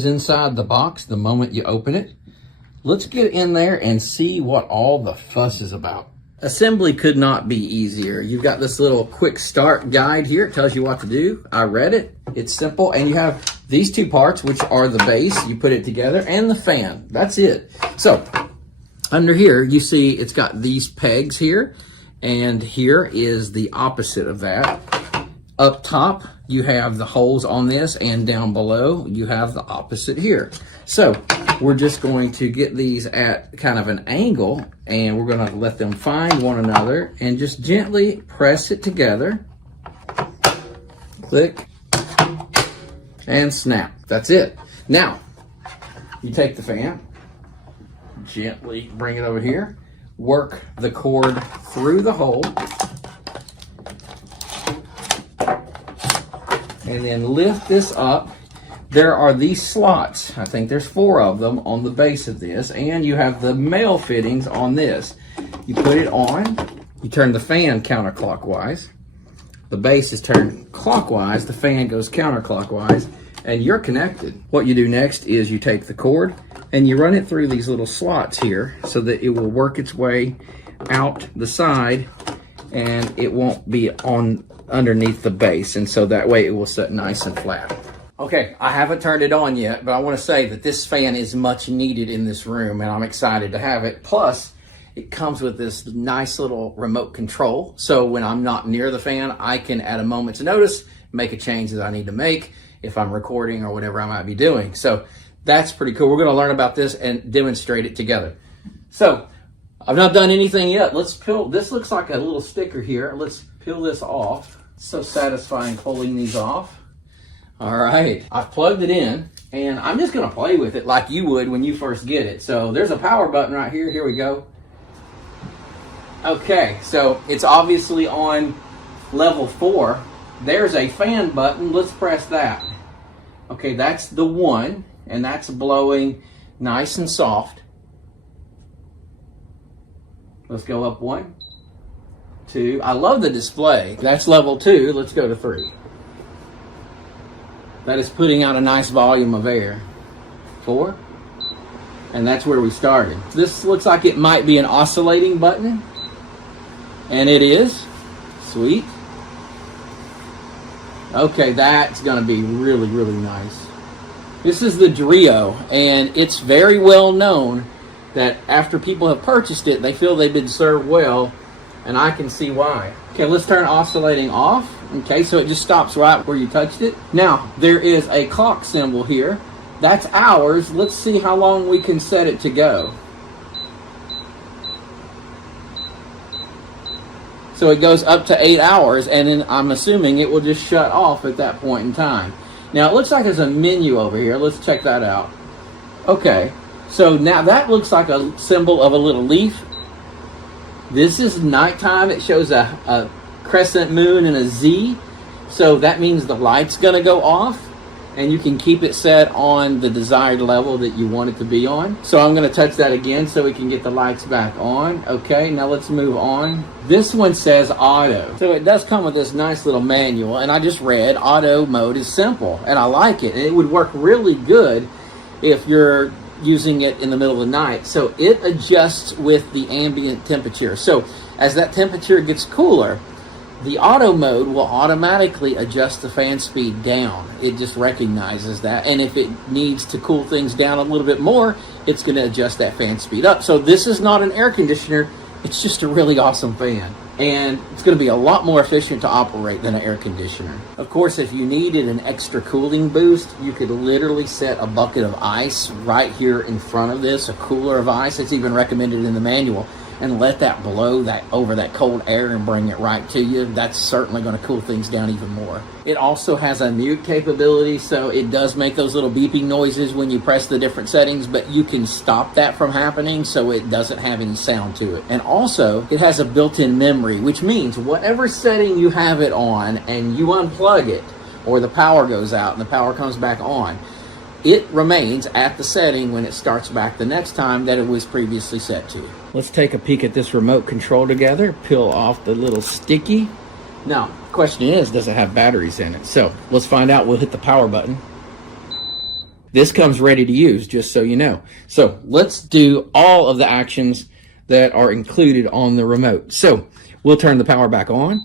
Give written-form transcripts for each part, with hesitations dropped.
Inside the box the moment you open it. Let's get in there and see what all the fuss is about. Assembly could not be easier. You've got this little quick start guide here. It tells you what to do. I read it. It's simple. And you have these two parts, which are the base. You put it together, and the fan. That's it. So under here, you see it's got these pegs here. And here is the opposite of that. Up top, you have the holes on this, and down below, you have the opposite here. So we're just going to get these at kind of an angle, and we're going to let them find one another and just gently press it together. Click and snap. That's it. Now, you take the fan, gently bring it over here, work the cord through the hole, and then lift this up. There are these slots, I think there's 4 of them on the base of this, and you have the male fittings on this. You put it on, you turn the fan counterclockwise, the base is turned clockwise, the fan goes counterclockwise, and you're connected. What you do next is you take the cord and you run it through these little slots here so that it will work its way out the side and it won't be on underneath the base, and so that way it will sit nice and flat. Okay, I haven't turned it on yet, but I want to say that this fan is much needed in this room, and I'm excited to have it. Plus, it comes with this nice little remote control, so when I'm not near the fan, I can, at a moment's notice, make a change that I need to make if I'm recording or whatever I might be doing. So that's pretty cool. We're going to learn about this and demonstrate it together. So I've not done anything yet. Let's peel. This looks like a little sticker here. Let's peel this off. So satisfying pulling these off. All right, I've plugged it in, and I'm just gonna play with it like you would when you first get it. So there's a power button right here. Here we go. Okay, so it's obviously on level 4. There's a fan button. Let's press that. Okay, that's the 1, and that's blowing nice and soft. Let's go up 1, 2. I love the display. That's level 2. Let's go to 3. That is putting out a nice volume of air. 4. And that's where we started. This looks like it might be an oscillating button. And it is. Sweet. Okay, that's going to be really, really nice. This is the DREO, and it's very well known that after people have purchased it, they feel they've been served well, and I can see why. Okay, let's turn oscillating off. Okay, so it just stops right where you touched it. Now, there is a clock symbol here. That's hours. Let's see how long we can set it to go. So it goes up to 8 hours, and then I'm assuming it will just shut off at that point in time. Now, it looks like there's a menu over here. Let's check that out. Okay, so now that looks like a symbol of a little leaf. This is nighttime. It shows a crescent moon and a Z. So that means the light's going to go off, and you can keep it set on the desired level that you want it to be on. So I'm going to touch that again so we can get the lights back on. Okay, now let's move on. This one says auto. So it does come with this nice little manual, and I just read auto mode is simple, and I like it. And it would work really good if you're using it in the middle of the night. So it adjusts with the ambient temperature. So as that temperature gets cooler, the auto mode will automatically adjust the fan speed down. It just recognizes that. And if it needs to cool things down a little bit more, it's going to adjust that fan speed up. So this is not an air conditioner. It's just a really awesome fan. And it's going to be a lot more efficient to operate than an air conditioner. Of course, if you needed an extra cooling boost, you could literally set a bucket of ice right here in front of this, a cooler of ice. It's even recommended in the manual. And let that blow that over that cold air and bring it right to you. That's certainly going to cool things down even more. It also has a mute capability, so it does make those little beeping noises when you press the different settings, but you can stop that from happening so it doesn't have any sound to it. And also, it has a built-in memory, which means whatever setting you have it on and you unplug it, or the power goes out and the power comes back on, it remains at the setting when it starts back the next time that it was previously set to. Let's take a peek at this remote control together, peel off the little sticky. Now, the question is, does it have batteries in it? So let's find out. We'll hit the power button. This comes ready to use, just so you know. So let's do all of the actions that are included on the remote. So we'll turn the power back on.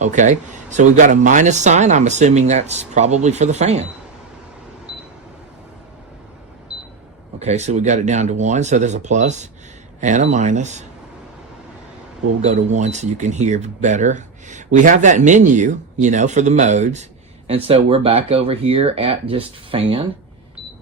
Okay, so we've got a minus sign. I'm assuming that's probably for the fan. Okay, so we got it down to 1, so there's a plus and a minus. We'll go to 1 so you can hear better. We have that menu, you know, for the modes. And so we're back over here at just fan.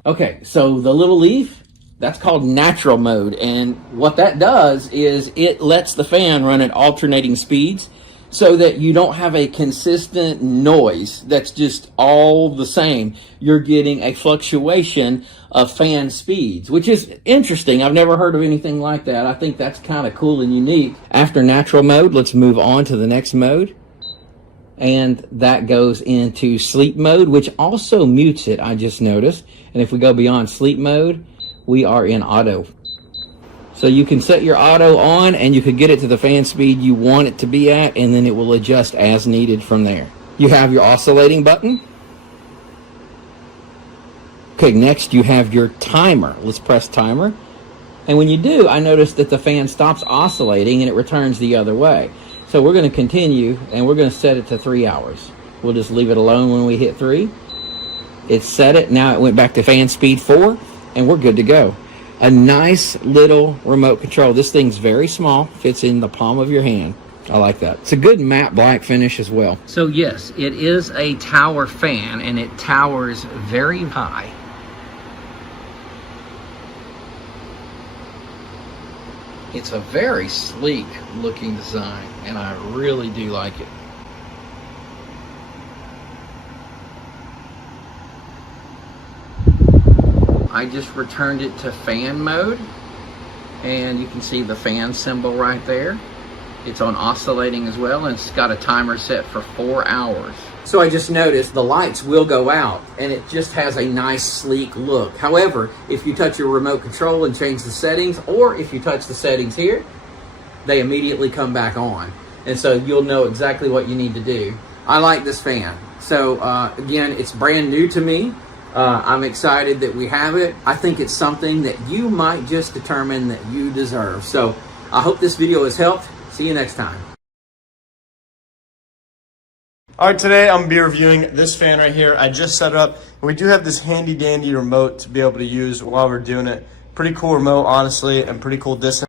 Okay, so the little leaf, that's called natural mode. And what that does is it lets the fan run at alternating speeds so that you don't have a consistent noise that's just all the same. You're getting a fluctuation of fan speeds, which is interesting. I've never heard of anything like that. I think that's kind of cool and unique. After natural mode, let's move on to the next mode. And that goes into sleep mode, which also mutes it, I just noticed. And if we go beyond sleep mode, we are in auto. So you can set your auto on and you can get it to the fan speed you want it to be at, and then it will adjust as needed from there. You have your oscillating button. Okay, next you have your timer. Let's press timer. And when you do, I notice that the fan stops oscillating and it returns the other way. So we're going to continue and we're going to set it to 3 hours. We'll just leave it alone when we hit 3. It set it. Now it went back to fan speed 4 and we're good to go. A nice little remote control. This thing's very small, fits in the palm of your hand. I like that. It's a good matte black finish as well. So yes, it is a tower fan and it towers very high. It's a very sleek looking design and I really do like it. I just returned it to fan mode and you can see the fan symbol right there. It's on oscillating as well and it's got a timer set for 4 hours. So I just noticed the lights will go out and it just has a nice sleek look. However, if you touch your remote control and change the settings, or if you touch the settings here, they immediately come back on. And so you'll know exactly what you need to do. I like this fan. So again, it's brand new to me. I'm excited that we have it. I think it's something that you might just determine that you deserve. So I hope this video has helped. See you next time. All right, today I'm going to be reviewing this fan right here. I just set it up, and we do have this handy dandy remote to be able to use while we're doing it. Pretty cool remote, honestly, and pretty cool distance.